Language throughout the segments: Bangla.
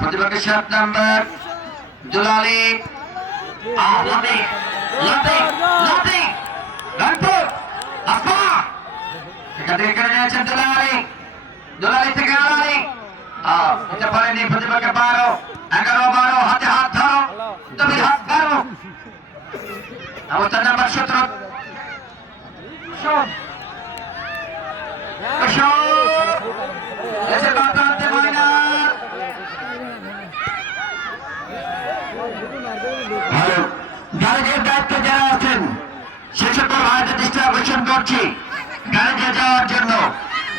প্রতিপক্ষের 7 নম্বর দুলালী লাতে লাতে লাতে রানপুর আসপা এখান থেকে কেড়ে নিয়েছেন দুলালী দুলালী থেকে আলালী এটা পারেনি প্রতিপক্ষের 12 11 12 হাতে হাত ধরো তুমি হাত ধরো অবস্থা নাম্বার 17 শট এসে বাতাতে মাইনার গ্যারেজের দায়িত্বে যারা আছেন সে সকল ভাইদের দৃষ্টি আকর্ষণ করছি গ্যারেজে যাওয়ার জন্য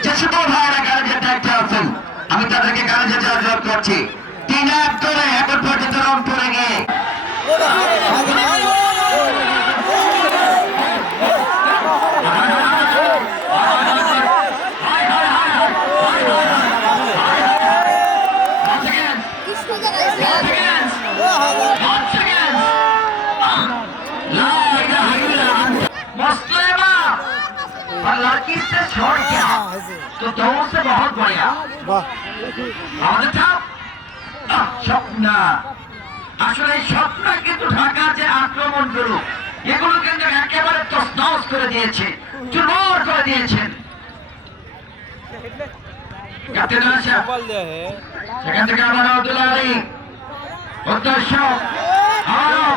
যে সকল ভাইরা গ্যারেজের দায়িত্বে আছেন আমি তাদেরকে গ্যারেজে যাওয়ার জন্য করছি 3-1 করে এখন পর্যন্ত রংপুরে গিয়ে लड़की से छोड़ गया तो दो से बहुत बढ़िया আমাদের চাপ স্বপ্ন আসলে স্বপ্ন কিন্তু ঢাকা যে আক্রমণ গুলো এগুলো কিন্তু একেবারে তছনছ করে দিয়েছে চুরমার করে দিয়েছেন ক্যাপ্টেন আশা সেখান থেকে আবার আব্দুল আলী উদ্দেশ্য আবারও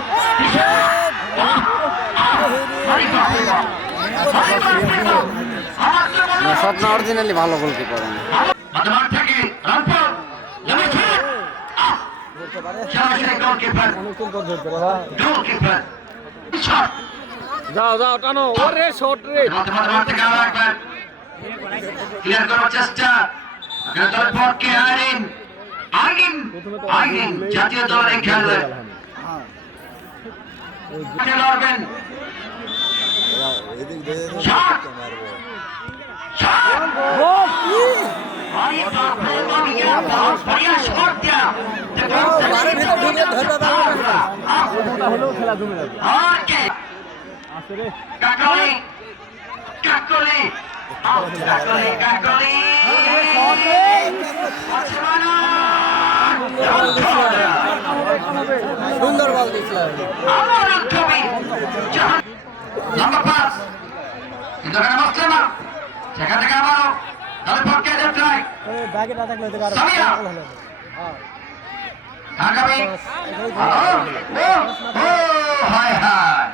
স্বপ্ন অরিজিনালি ভালো গোলকিপার মাঝমাঠ থেকে রানপুর যাও যাও টানো ওরে শট রে মাঝমাঠ থেকে আবার একবার ক্লিয়ার করার চেষ্টা দলের পক্ষে আইরিন আইরিন আইরিন জাতীয় দলের খেলোয়াড় লড়বেন সুন্দর বল দিছিল লম্বা পাস কিন্তু এখানে মুসলিমা সেখান থেকে আবারও দলের পক্ষে ট্রাই ব্যাগে না থাকলে সামিয়া আগামী ও হায় হায়